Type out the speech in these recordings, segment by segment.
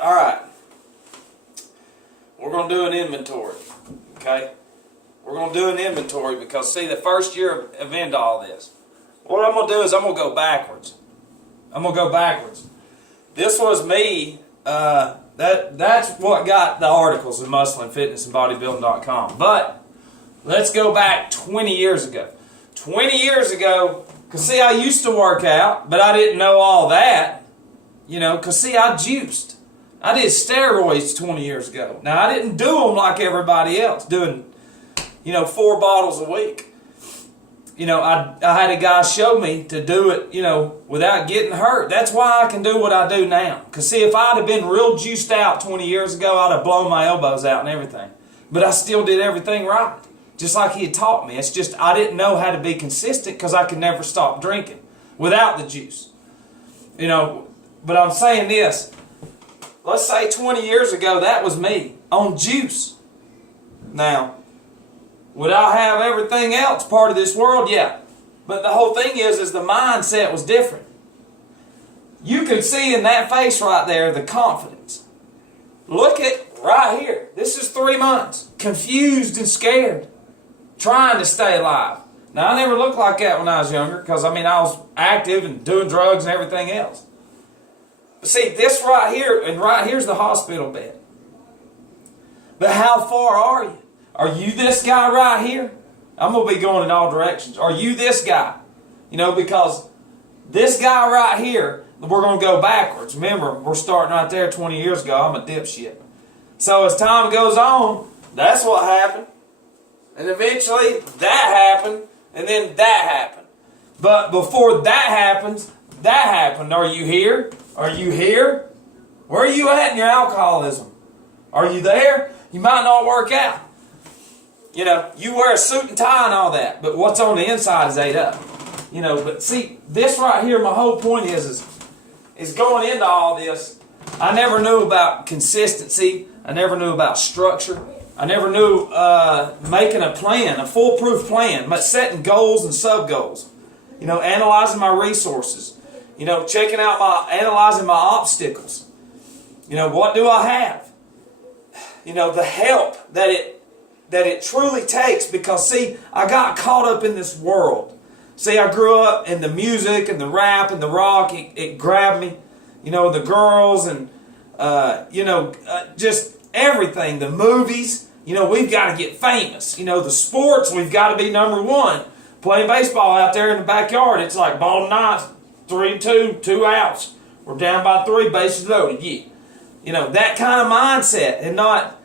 All right. We're going to do an inventory. Okay? We're going to do an inventory because, see, the first year of into all this, what I'm going to do is I'm going to go backwards. This was me. That's what got the articles in Muscle and Fitness and Bodybuilding.com. But let's go back 20 years ago. 20 years ago, because see, I used to work out, but I didn't know all that. Because see, I juiced. I did steroids 20 years ago. Now, I didn't do them like everybody else, doing, 4 bottles a week. I had a guy show me to do it, without getting hurt. That's why I can do what I do now. Because, see, if I'd have been real juiced out 20 years ago, I'd have blown my elbows out and everything. But I still did everything right, just like he had taught me. It's just I didn't know how to be consistent because I could never stop drinking without the juice. But I'm saying this. Let's say 20 years ago, that was me on juice. Now, would I have everything else part of this world? Yeah. But the whole thing is the mindset was different. You could see in that face right there the confidence. Look at right here. This is 3 months. Confused and scared. Trying to stay alive. Now, I never looked like that when I was younger because, I was active and doing drugs and everything else. But see, this right here, and right here's the hospital bed. But how far are you? Are you this guy right here? I'm going to be going in all directions. Are you this guy? Because this guy right here, we're going to go backwards. Remember, we're starting right there 20 years ago. I'm a dipshit. So as time goes on, that's what happened. And eventually, that happened. And then that happened. But before that happens, that happened. Are you here? Are you here? Where are you at in your alcoholism? Are you there? You might not work out. You wear a suit and tie and all that, but what's on the inside is ate up. But see, this right here, my whole point is going into all this, I never knew about consistency. I never knew about structure. I never knew making a plan, a foolproof plan, but setting goals and sub-goals. Analyzing my resources. Analyzing my obstacles. What do I have? The help that it truly takes, because see, I got caught up in this world. See, I grew up in the music and the rap and the rock. It grabbed me. The girls and just everything. The movies. We've got to get famous. The sports, we've got to be number one. Playing baseball out there in the backyard, it's like ball and knives, 3-2, 2 outs. We're down by 3, bases loaded. Yeah. That kind of mindset and not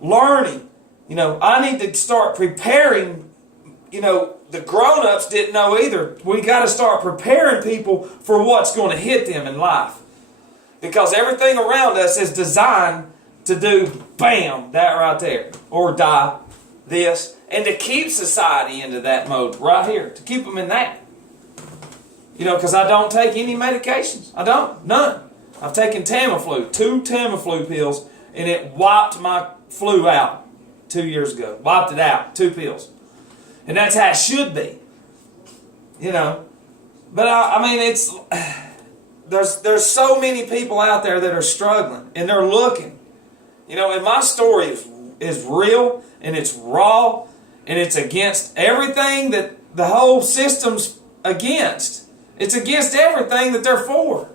learning. I need to start preparing. The grown-ups didn't know either. We got to start preparing people for what's going to hit them in life. Because everything around us is designed to do, bam, that right there. Or die, this. And to keep society into that mode right here. To keep them in that. Because I don't take any medications. I don't. None. I've taken Tamiflu. 2 Tamiflu pills. And it wiped my flu out 2 years ago. Wiped it out. 2 pills. And that's how it should be. But it's... There's so many people out there that are struggling. And they're looking. And my story is real. And it's raw. And it's against everything that the whole system's against. It's against everything that they're for.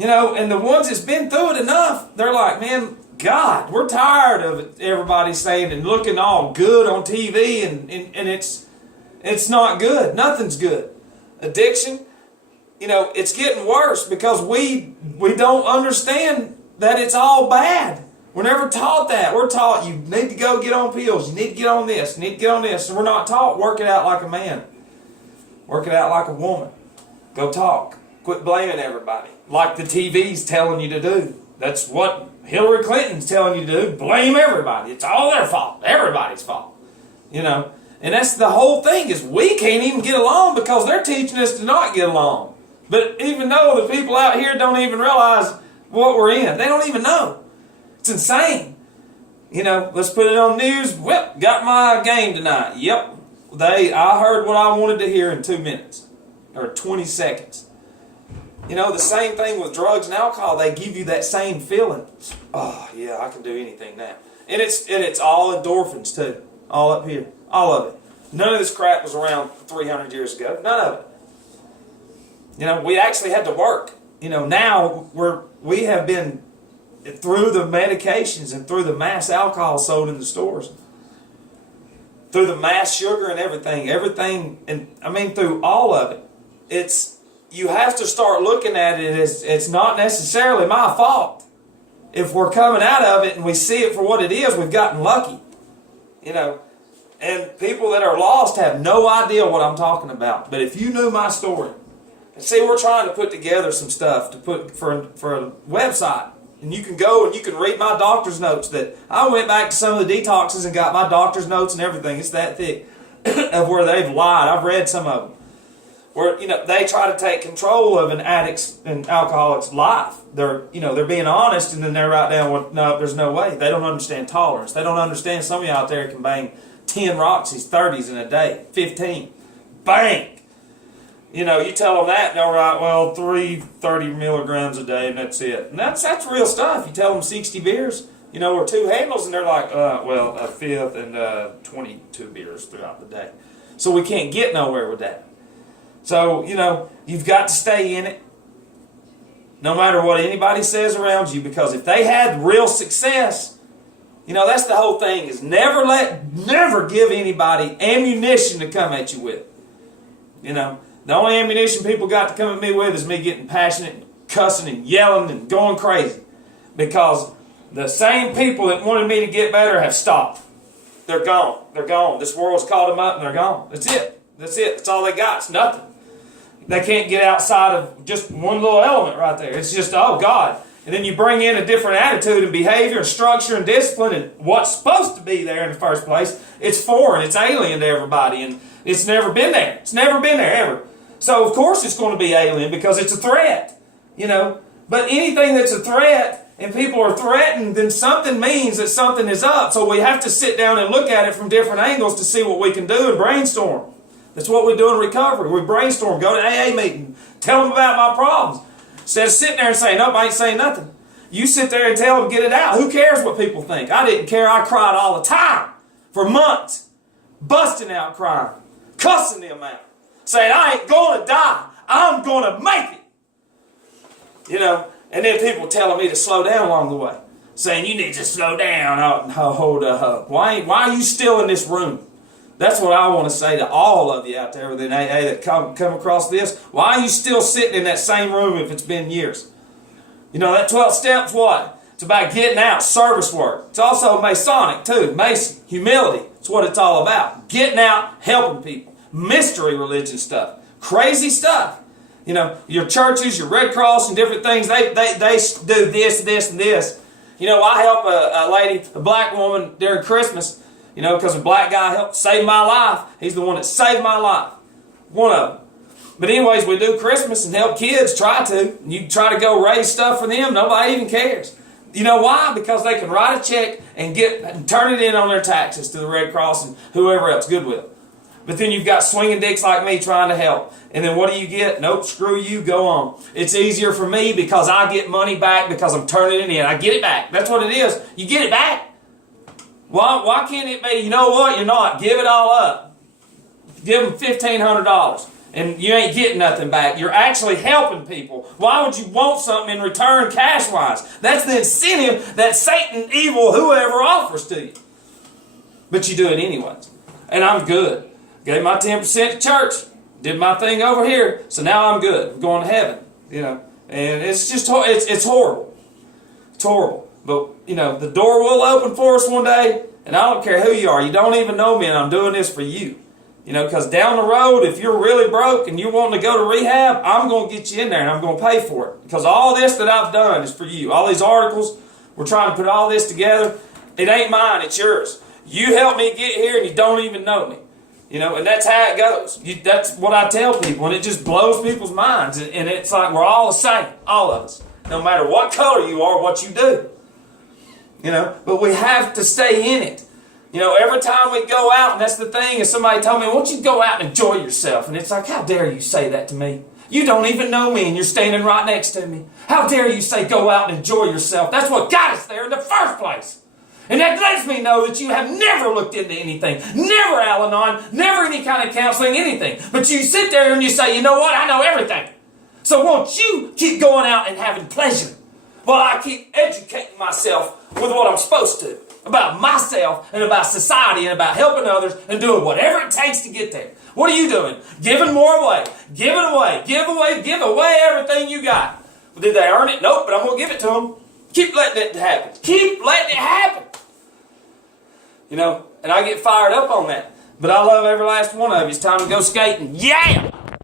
And the ones that's been through it enough, they're like, man, God, we're tired of it, everybody saying and looking all good on TV, and it's not good. Nothing's good. Addiction, it's getting worse because we don't understand that it's all bad. We're never taught that. We're taught you need to go get on pills. You need to get on this. You need to get on this. And we're not taught work it out like a man. Work it out like a woman. Go talk. Quit blaming everybody. Like the TV's telling you to do. That's what Hillary Clinton's telling you to do. Blame everybody. It's all their fault. Everybody's fault. And that's the whole thing is we can't even get along because they're teaching us to not get along. But even though the people out here don't even realize what we're in. They don't even know. It's insane. Let's put it on the news. Well, got my game tonight. Yep. I heard what I wanted to hear in 2 minutes. Or 20 seconds. You know, the same thing with drugs and alcohol. They give you that same feeling. Oh, yeah, I can do anything now. And it's all endorphins, too. All up here. All of it. None of this crap was around 300 years ago. None of it. You know, we actually had to work. You know, now we have been, through the medications and through the mass alcohol sold in the stores, through the mass sugar and everything, and I mean through all of it, you have to start looking at it as it's not necessarily my fault. If we're coming out of it and we see it for what it is, we've gotten lucky. You know, and people that are lost have no idea what I'm talking about. But if you knew my story, and see, we're trying to put together some stuff to put for a website. And you can go and you can read my doctor's notes. That I went back to some of the detoxes and got my doctor's notes and everything. It's that thick of where they've lied. I've read some of them. Where, you know, they try to take control of an addict's and alcoholic's life. They're being honest, and then they write down, well, no, there's no way. They don't understand tolerance. They don't understand some of you out there can bang 10 Roxy's 30s in a day, 15. Bang! You know, you tell them that, and they'll write, well, 30 milligrams a day, and that's it. And that's real stuff. You tell them 60 beers, you know, or 2 handles, and they're like, well, a fifth and 22 beers throughout the day. So we can't get nowhere with that. So, you know, you've got to stay in it, no matter what anybody says around you, because if they had real success, you know, that's the whole thing, is never give anybody ammunition to come at you with. You know, the only ammunition people got to come at me with is me getting passionate, and cussing and yelling and going crazy. Because the same people that wanted me to get better have stopped. They're gone. They're gone. This world's caught them up and they're gone. That's it. That's it. That's all they got. It's nothing. They can't get outside of just one little element right there. It's just, oh God. And then you bring in a different attitude and behavior and structure and discipline and what's supposed to be there in the first place. It's foreign. It's alien to everybody. And it's never been there. It's never been there ever. So of course it's going to be alien because it's a threat. You know. But anything that's a threat and people are threatened, then something means that something is up. So we have to sit down and look at it from different angles to see what we can do and brainstorm. That's what we do in recovery. We brainstorm, go to AA meeting, tell them about my problems. Instead of sitting there and saying, nope, I ain't saying nothing. You sit there and tell them, get it out. Who cares what people think? I didn't care. I cried all the time for months, busting out crying, cussing them out, saying, I ain't going to die. I'm going to make it. You know, and then people telling me to slow down along the way, saying, you need to slow down. Oh, hold up. Why are you still in this room? That's what I want to say to all of you out there within AA that come across this. Why are you still sitting in that same room if it's been years? You know, that 12 steps, what? It's about getting out, service work. It's also Masonic too, Mason, humility. It's what it's all about. Getting out, helping people. Mystery religion stuff. Crazy stuff. You know, your churches, your Red Cross and different things, they do this, this, and this. You know, I help a lady, a black woman during Christmas. You know, because a black guy helped save my life. He's the one that saved my life. One of them. But anyways, we do Christmas and help kids, try to. And you try to go raise stuff for them, nobody even cares. You know why? Because they can write a check and turn it in on their taxes to the Red Cross and whoever else, Goodwill. But then you've got swinging dicks like me trying to help. And then what do you get? Nope, screw you, go on. It's easier for me because I get money back because I'm turning it in. I get it back. That's what it is. You get it back. Why can't it be, you know what, you're not, give it all up. Give them $1,500 and you ain't getting nothing back. You're actually helping people. Why would you want something in return cash-wise? That's the incentive that Satan, evil, whoever offers to you. But you do it anyways. And I'm good. Gave my 10% to church. Did my thing over here. So now I'm good. I'm going to heaven. You know. And it's just, it's horrible. It's horrible. But, you know, the door will open for us one day, and I don't care who you are. You don't even know me, and I'm doing this for you. You know, because down the road, if you're really broke and you're wanting to go to rehab, I'm going to get you in there, and I'm going to pay for it. Because all this that I've done is for you. All these articles, we're trying to put all this together. It ain't mine, it's yours. You helped me get here, and you don't even know me. You know, and that's how it goes. That's what I tell people, and it just blows people's minds. And it's like we're all the same, all of us. No matter what color you are, what you do. You know, but we have to stay in it. You know, every time we go out, and that's the thing, is somebody told me, I want you to go out and enjoy yourself. And it's like, how dare you say that to me? You don't even know me and you're standing right next to me. How dare you say go out and enjoy yourself? That's what got us there in the first place. And that lets me know that you have never looked into anything. Never Al-Anon, never any kind of counseling, anything. But you sit there and you say, you know what, I know everything. So won't you keep going out and having pleasure while I keep educating myself with what I'm supposed to about myself and about society and about helping others and doing whatever it takes to get there. What are you doing? Giving more away. Give it away. Give away everything you got. Well, did they earn it? Nope, but I'm going to give it to them. Keep letting it happen. Keep letting it happen. You know, and I get fired up on that. But I love every last one of you. It's time to go skating. Yeah!